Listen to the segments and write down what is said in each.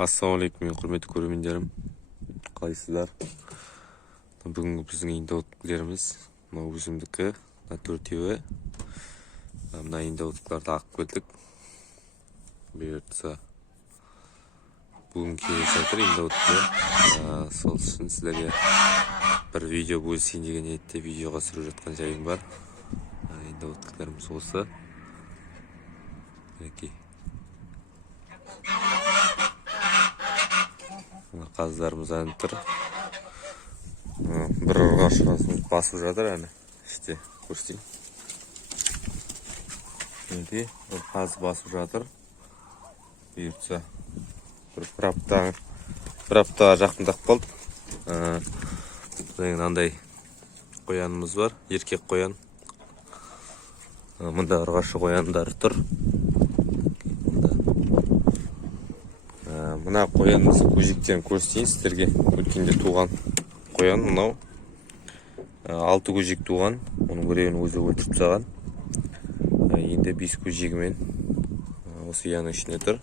Ассалаумалейкум, мен құрметті көрермендерім. Қалайсыздар? Бүгінгі біздің индеуіткілеріміз мынау өзімдікі, мына төртеуі. Мына индеуіткілерді ағып келдік. Бұйыртса бүгін келе жатыр индеуіткілер. Сол үшін сіздерге бір видео бөлісейін деген ниетте видеоға түсіріп жатқан жайым бар. Индеуіткілеріміз осы. Мінекей. Қаздарымыз әніп тұр. Бір ұрғаш басып жатыр әні. Іште көрсетейін. Мінекей, қаз басып жатыр. Бұйыртса бір аптаға жақындап қалды. Мынандай қоянымыз бар, еркек қоян. Мұнда ұрғашы қояндар тұр. Мына қоянымызды көжектен көрсетейін сіздерге. Өткенде туған қоян мынау. 6 көжек туған. Оның біреуін өзі өлтіріп тастаған. Енді 5 көжегімен осы ұяның ішіне тұр.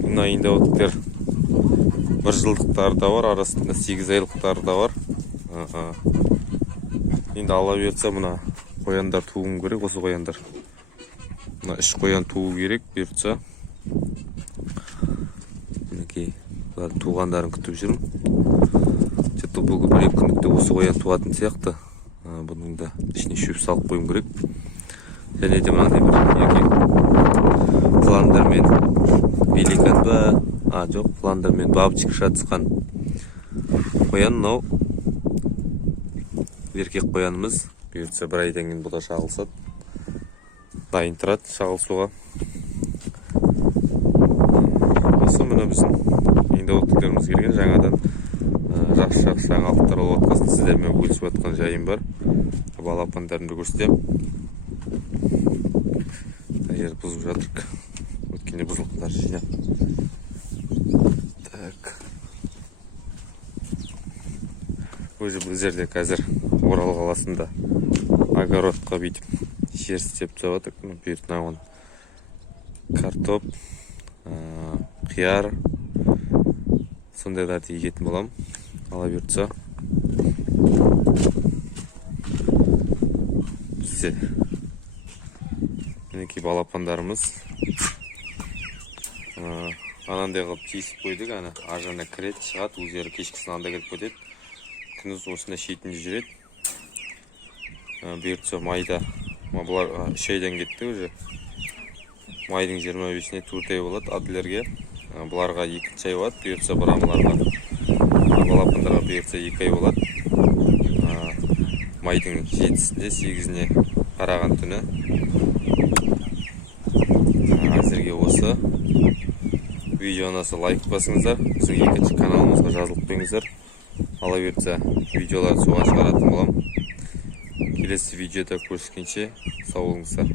Мына индеуіттер 1 жылдықтары да бар, арасында 8 айлықтары да бар. Енді ала берсе мына қояндар туғым керек, осы қояндар. 3 қоян туы керек, бұйыртса. Мінекей, туғандарын күтіп жүрмін. Бүгін 1-2 күндікте осы қоян туатын сияқты. Бұның да ішіне шөп салып қойым керек. Және де мынандай бір фландермен великан ба? Жоқ, фландермен бабочка шатысқан қоян. Мынау еркек қоянымыз. Бұйыртса 1 айдан кейін бұда шағылсады. Дайын тұрады шағылсуға. Осы мына біздің индеуіткілеріміз келген жаңадан жақсы жаңалықтар болып жатқан, сіздермен бөлісіп жатқан жайым бар. Балапандарымды көрсетемін. Егер бұзып жатырық. Өткенде бұзылықтар жинап. Өзі бұл жерде қазір Орал қаласында огородқа бүйтіп жер істеп жатыр. Бұйыртпаған картоп, қияр, сондайларды егетін болам. Ала бұйыртса бізде мінекей балапандарымыз. Анандай қылып тесіп қойдық. Ажарына кіреді, шығады, өздері кешкісін анда келіп кетеді. Күндіз осында шетінде жүреді. Бұйыртса майда бұлар 3 айдан кетті уже. Майдың 25-іне 4 ай болады адылерге. Бұларға 2 ай болады. Бұйыртса бұрамыларға балапандарға бұйыртса 2 ай болады. Майдың 7-сінде 8-іне қараған түні. Әзірге осы. Видеоны лайк басыңыздар. Біздің екінші каналымызға жазылып қойыңыздар. Ала берсе видеоларды соған шығаратын болам. Келесі видеода көріскенше сау болыңыздар.